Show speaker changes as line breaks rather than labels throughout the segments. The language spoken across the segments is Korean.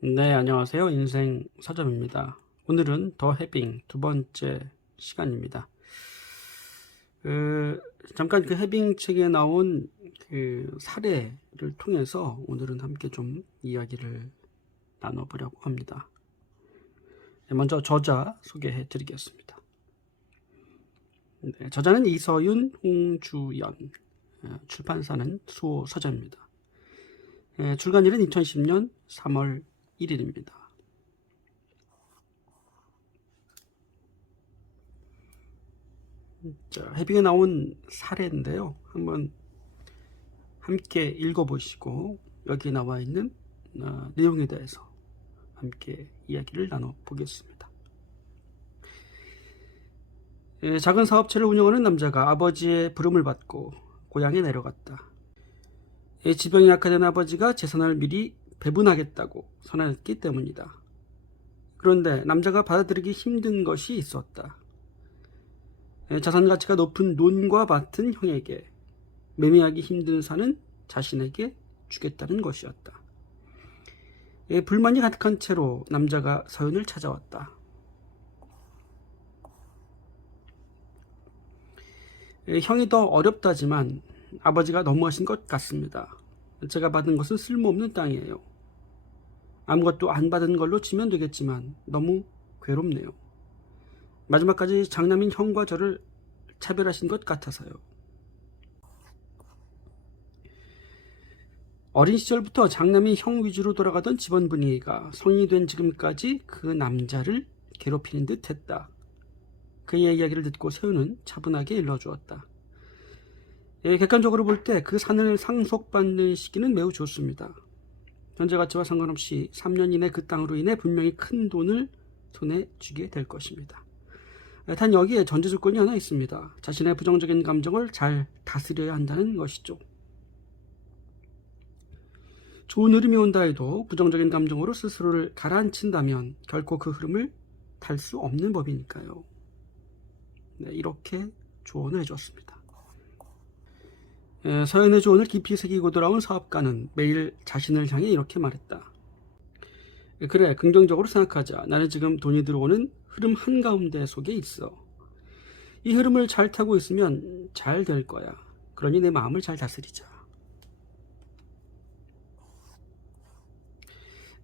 네, 안녕하세요. 인생 서점입니다. 오늘은 더 해빙 두 번째 시간입니다. 그, 잠깐 그 해빙 책에 나온 그 사례를 통해서 오늘은 함께 좀 이야기를 나눠보려고 합니다. 네, 먼저 저자 소개해 드리겠습니다. 네, 저자는 이서윤, 홍주연, 어, 출판사는 수호 서점입니다. 예, 출간일은 2010년 3월 1일입니다. 자, 해빙에 나온 사례인데요. 한번 함께 읽어보시고 여기 나와 있는 어, 내용에 대해서 함께 이야기를 나눠보겠습니다. 예, 작은 사업체를 운영하는 남자가 아버지의 부름을 받고 고향에 내려갔다. 예, 지병이 약화된 아버지가 재산을 미리 배분하겠다고 선언했기 때문이다. 그런데 남자가 받아들이기 힘든 것이 있었다. 예, 자산 가치가 높은 논과 밭은 형에게, 매매하기 힘든 산은 자신에게 주겠다는 것이었다. 예, 불만이 가득한 채로 남자가 서연을 찾아왔다. 예, 형이 더 어렵다지만 아버지가 너무하신 것 같습니다. 제가 받은 것은 쓸모없는 땅이에요. 아무것도 안 받은 걸로 치면 되겠지만 너무 괴롭네요. 마지막까지 장남인 형과 저를 차별하신 것 같아서요. 어린 시절부터 장남이 형 위주로 돌아가던 집안 분위기가 성인이 된 지금까지 그 남자를 괴롭히는 듯 했다. 그의 이야기를 듣고 세우는 차분하게 일러주었다. 예, 객관적으로 볼 때 그 산을 상속받는 시기는 매우 좋습니다. 현재 가치와 상관없이 3년 이내 그 땅으로 인해 분명히 큰 돈을 손에 쥐게 될 것입니다. 예, 단 여기에 전제 조건이 하나 있습니다. 자신의 부정적인 감정을 잘 다스려야 한다는 것이죠. 좋은 흐름이 온다 해도 부정적인 감정으로 스스로를 가라앉힌다면 결코 그 흐름을 탈 수 없는 법이니까요. 네, 이렇게 조언을 해주었습니다. 에, 서연의 조언을 깊이 새기고 돌아온 사업가는 매일 자신을 향해 이렇게 말했다. 에, 그래, 긍정적으로 생각하자. 나는 지금 돈이 들어오는 흐름 한가운데 속에 있어. 이 흐름을 잘 타고 있으면 잘 될 거야. 그러니 내 마음을 잘 다스리자.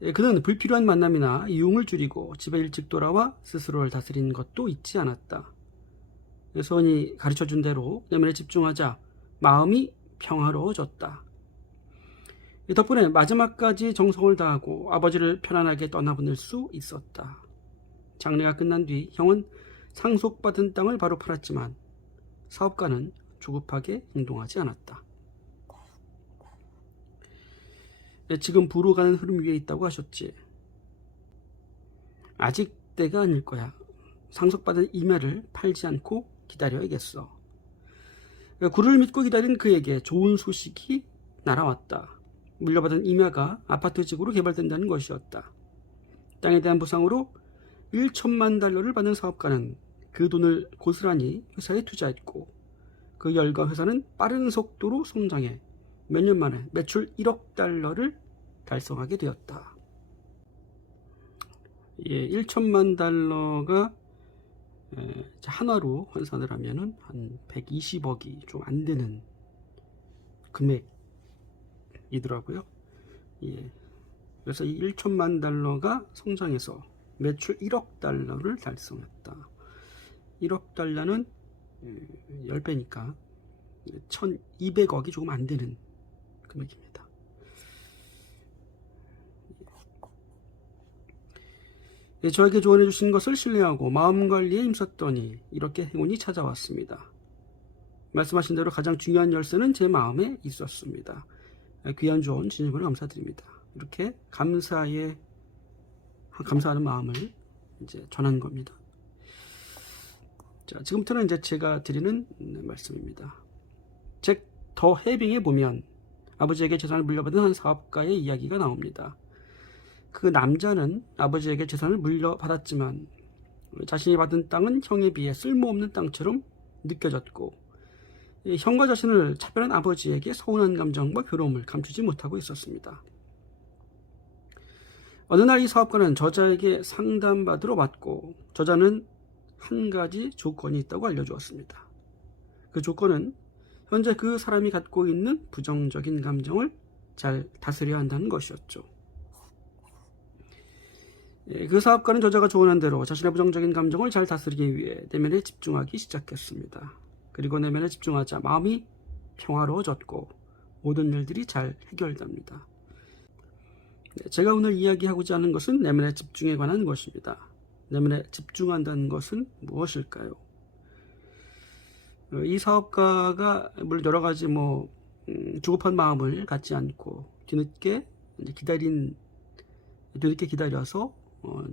에, 그는 불필요한 만남이나 이용을 줄이고 집에 일찍 돌아와 스스로를 다스리는 것도 잊지 않았다. 서원이 가르쳐준 대로 내면에 집중하자 마음이 평화로워졌다. 이 덕분에 마지막까지 정성을 다하고 아버지를 편안하게 떠나보낼 수 있었다. 장례가 끝난 뒤 형은 상속받은 땅을 바로 팔았지만 사업가는 조급하게 행동하지 않았다. 네, 지금 부로 가는 흐름 위에 있다고 하셨지. 아직 때가 아닐 거야. 상속받은 임야를 팔지 않고 기다려야겠어. 구를 믿고 기다린 그에게 좋은 소식이 날아왔다. 물려받은 임야가 아파트집으로 개발된다는 것이었다. 땅에 대한 보상으로 1천만 달러를 받는 사업가는 그 돈을 고스란히 회사에 투자했고 그 열과 회사는 빠른 속도로 성장해 몇 년 만에 매출 1억 달러를 달성하게 되었다. 예, 1천만 달러가 에, 한화로 환산을 하면은 한 120억이 좀 안 되는 금액이더라고요. 예. 그래서 이 1천만 달러가 성장해서 매출 1억 달러를 달성했다. 1억 달러는 10배니까 1200억이 조금 안 되는 금액입니다. 예, 저에게 조언해 주신 것을 신뢰하고 마음 관리에 힘썼더니 이렇게 행운이 찾아왔습니다. 말씀하신 대로 가장 중요한 열쇠는 제 마음에 있었습니다. 예, 귀한 조언 진심으로 감사드립니다. 이렇게 감사의 감사하는 마음을 이제 전한 겁니다. 자, 지금부터는 이제 제가 드리는 말씀입니다. 책 더 해빙에 보면 아버지에게 재산을 물려받은 한 사업가의 이야기가 나옵니다. 그 남자는 아버지에게 재산을 물려받았지만 자신이 받은 땅은 형에 비해 쓸모없는 땅처럼 느껴졌고 형과 자신을 차별한 아버지에게 서운한 감정과 괴로움을 감추지 못하고 있었습니다. 어느 날 이 사업가는 저자에게 상담받으러 왔고 저자는 한 가지 조건이 있다고 알려주었습니다. 그 조건은 현재 그 사람이 갖고 있는 부정적인 감정을 잘 다스려야 한다는 것이었죠. 예, 그 사업가는 저자가 조언한 대로 자신의 부정적인 감정을 잘 다스리기 위해 내면에 집중하기 시작했습니다. 그리고 내면에 집중하자 마음이 평화로워졌고 모든 일들이 잘 해결됩니다. 네, 제가 오늘 이야기하고자 하는 것은 내면의 집중에 관한 것입니다. 내면에 집중한다는 것은 무엇일까요? 어, 이 사업가가 물론 여러 가지 뭐 음, 조급한 마음을 갖지 않고 뒤늦게 기다린 뒤늦게 기다려서 어,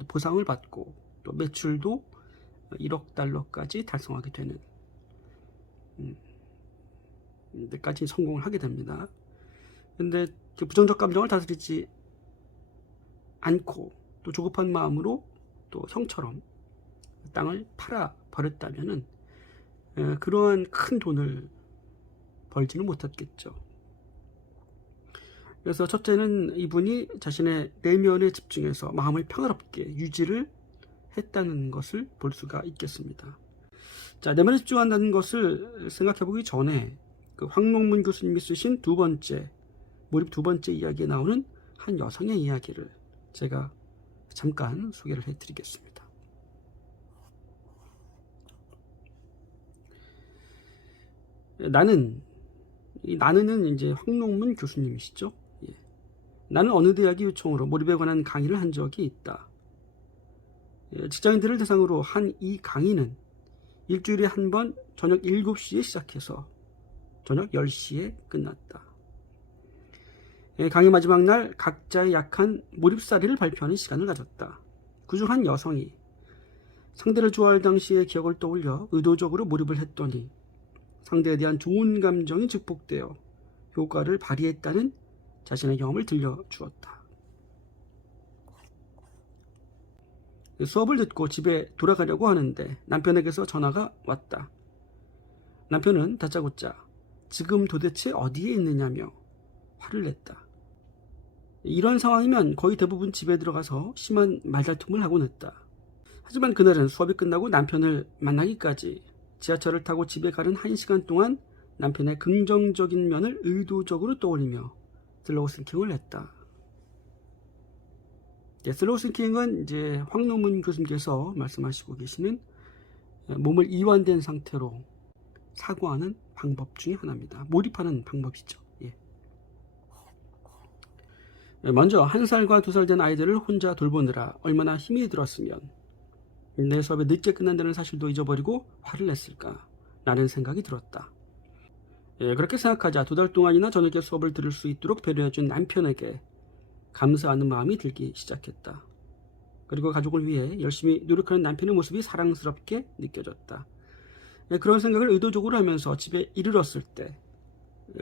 보상을 받고 또 매출도 1억 달러까지 달성하게 되는 음, 데까지 성공을 하게 됩니다. 근데 그 부정적 감정을 다스리지 않고 또 조급한 마음으로 또 형처럼 땅을 팔아 버렸다면은 에, 그러한 큰 돈을 벌지는 못했겠죠. 그래서 첫째는 이분이 자신의 내면에 집중해서 마음을 평화롭게 유지를 했다는 것을 볼 수가 있겠습니다. 자, 내면에 집중한다는 것을 생각해 보기 전에 그 황농문 교수님이 쓰신 두 번째, 몰입 두 번째 이야기에 나오는 한 여성의 이야기를 제가 잠깐 소개를 해 드리겠습니다. 나는, 이 나는은 이제 황농문 교수님이시죠. 예. 나는 어느 대학의 요청으로 몰입에 관한 강의를 한 적이 있다. 예, 직장인들을 대상으로 한 이 강의는 일주일에 한 번 저녁 7시에 시작해서 저녁 10시에 끝났다. 예, 강의 마지막 날 각자의 약한 몰입사례를 발표하는 시간을 가졌다. 그중 한 여성이 상대를 좋아할 당시의 기억을 떠올려 의도적으로 몰입을 했더니 상대에 대한 좋은 감정이 증폭되어 효과를 발휘했다는 자신의 경험을 들려주었다. 수업을 듣고 집에 돌아가려고 하는데 남편에게서 전화가 왔다. 남편은 다짜고짜 지금 도대체 어디에 있느냐며 화를 냈다. 이런 상황이면 거의 대부분 집에 들어가서 심한 말다툼을 하곤 했다. 하지만 그날은 수업이 끝나고 남편을 만나기까지 지하철을 타고 집에 가는 한 시간 동안 남편의 긍정적인 면을 의도적으로 떠올리며 슬로우 싱킹을 했다. 예, 슬로우 싱킹은 이제 황노문 교수님께서 말씀하시고 계시는 몸을 이완된 상태로 사고하는 방법 중에 하나입니다. 몰입하는 방법이죠. 예. 먼저 한 살과 두 살 된 아이들을 혼자 돌보느라 얼마나 힘이 들었으면 내 수업이 늦게 끝난다는 사실도 잊어버리고 화를 냈을까 라는 생각이 들었다. 예, 그렇게 생각하자 두 달 동안이나 저녁에 수업을 들을 수 있도록 배려해준 남편에게 감사하는 마음이 들기 시작했다. 그리고 가족을 위해 열심히 노력하는 남편의 모습이 사랑스럽게 느껴졌다. 예, 그런 생각을 의도적으로 하면서 집에 이르렀을 때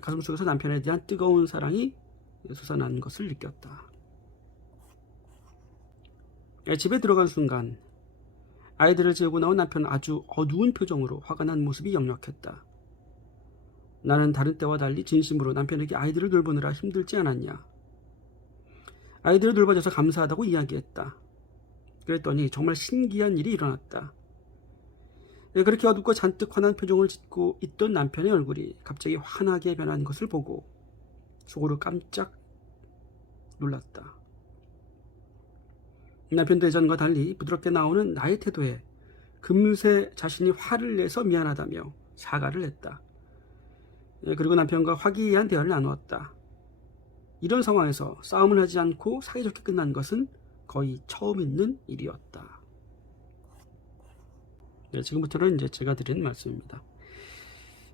가슴속에서 남편에 대한 뜨거운 사랑이 솟아난 것을 느꼈다. 예, 집에 들어간 순간 아이들을 재우고 나온 남편은 아주 어두운 표정으로 화가 난 모습이 역력했다. 나는 다른 때와 달리 진심으로 남편에게 아이들을 돌보느라 힘들지 않았냐. 아이들을 돌봐줘서 감사하다고 이야기했다. 그랬더니 정말 신기한 일이 일어났다. 예, 그렇게 어둡고 잔뜩 화난 표정을 짓고 있던 남편의 얼굴이 갑자기 환하게 변한 것을 보고 속으로 깜짝 놀랐다. 남편도 예전과 달리 부드럽게 나오는 나의 태도에 금세 자신이 화를 내서 미안하다며 사과를 했다. 예, 그리고 남편과 화기애애한 대화를 나누었다. 이런 상황에서 싸움을 하지 않고 사이좋게 끝난 것은 거의 처음 있는 일이었다. 네, 지금부터는 이제 제가 드리는 말씀입니다.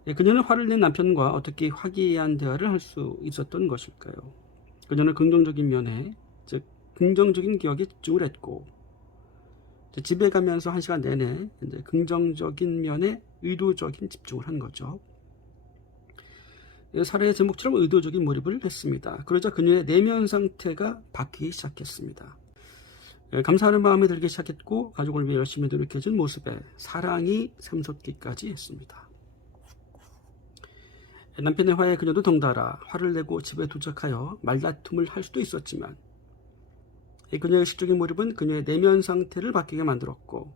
예, 그녀는 화를 낸 남편과 어떻게 화기애애한 대화를 할 수 있었던 것일까요? 그녀는 긍정적인 면에, 즉 긍정적인 기억에 집중을 했고 집에 가면서 한 시간 내내 이제 긍정적인 면에 의도적인 집중을 한 거죠. 사례의 제목처럼 의도적인 몰입을 했습니다. 그러자 그녀의 내면 상태가 바뀌기 시작했습니다. 감사하는 마음이 들기 시작했고 가족을 위해 열심히 노력해준 모습에 사랑이 샘솟기까지 했습니다. 남편의 화에 그녀도 덩달아 화를 내고 집에 도착하여 말다툼을 할 수도 있었지만 이 그녀의 의식적인 몰입은 그녀의 내면 상태를 바뀌게 만들었고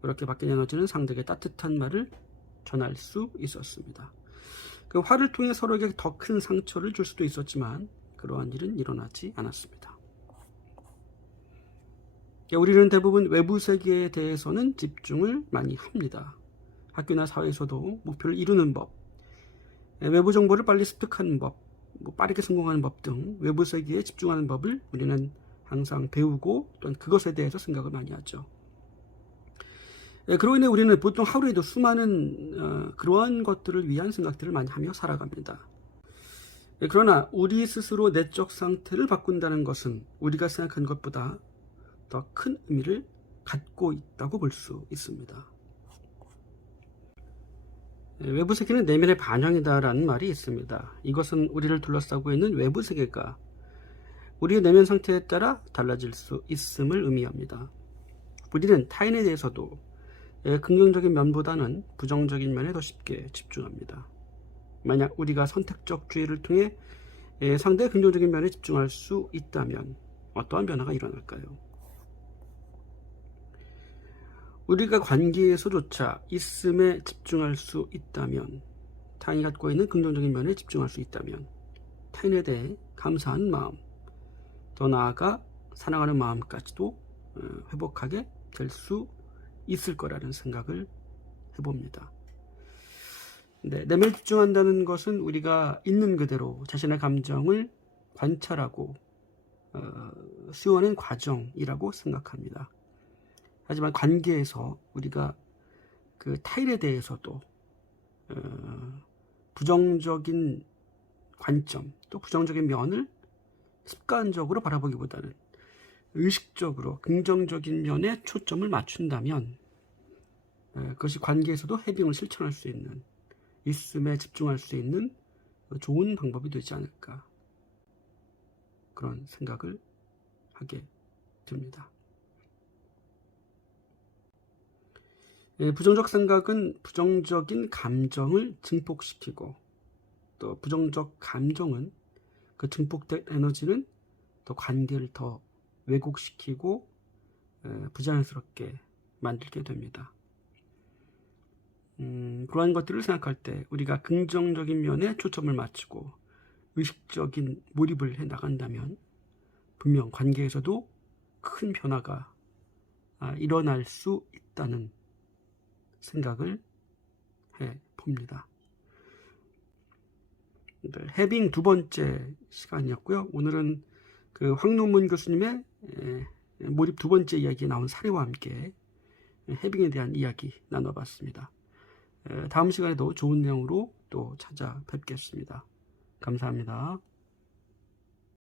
그렇게 바뀐 에너지는 상대에게 따뜻한 말을 전할 수 있었습니다. 그 화를 통해 서로에게 더 큰 상처를 줄 수도 있었지만 그러한 일은 일어나지 않았습니다. 우리는 대부분 외부 세계에 대해서는 집중을 많이 합니다. 학교나 사회에서도 목표를 이루는 법, 외부 정보를 빨리 습득하는 법, 뭐 빠르게 성공하는 법 등 외부 세계에 집중하는 법을 우리는 항상 배우고 또는 그것에 대해서 생각을 많이 하죠. 예, 그로 인해 우리는 보통 하루에도 수많은 어, 그러한 것들을 위한 생각들을 많이 하며 살아갑니다. 예, 그러나 우리 스스로 내적 상태를 바꾼다는 것은 우리가 생각한 것보다 더 큰 의미를 갖고 있다고 볼 수 있습니다. 예, 외부 세계는 내면의 반영이다라는 말이 있습니다. 이것은 우리를 둘러싸고 있는 외부 세계가 우리의 내면 상태에 따라 달라질 수 있음을 의미합니다. 우리는 타인에 대해서도 예, 긍정적인 면보다는 부정적인 면에 더 쉽게 집중합니다. 만약 우리가 선택적 주의를 통해 예, 상대의 긍정적인 면에 집중할 수 있다면 어떠한 변화가 일어날까요? 우리가 관계에서조차 있음에 집중할 수 있다면 타인이 갖고 있는 긍정적인 면에 집중할 수 있다면 타인에 대해 감사한 마음 더 나아가 사랑하는 마음까지도 어, 회복하게 될 수 있을 거라는 생각을 해봅니다. 네, 내면 집중한다는 것은 우리가 있는 그대로 자신의 감정을 관찰하고 어, 수용하는 과정이라고 생각합니다. 하지만 관계에서 우리가 그 타인에 대해서도 어, 부정적인 관점 또 부정적인 면을 습관적으로 바라보기보다는 의식적으로 긍정적인 면에 초점을 맞춘다면 에, 그것이 관계에서도 해빙을 실천할 수 있는 있음에 집중할 수 있는 좋은 방법이 되지 않을까 그런 생각을 하게 됩니다. 예, 부정적 생각은 부정적인 감정을 증폭시키고 또 부정적 감정은 그 증폭된 에너지는 또 관계를 더 왜곡시키고 에, 부자연스럽게 만들게 됩니다. 음, 그러한 것들을 생각할 때 우리가 긍정적인 면에 초점을 맞추고 의식적인 몰입을 해 나간다면 분명 관계에서도 큰 변화가 아, 일어날 수 있다는 생각을 해 봅니다. 네, 해빙 두 번째 시간이었고요. 오늘은 그 황노문 교수님의 에, 몰입 두 번째 이야기에 나온 사례와 함께 해빙에 대한 이야기 나눠봤습니다. 에, 다음 시간에도 좋은 내용으로 또 찾아뵙겠습니다. 감사합니다.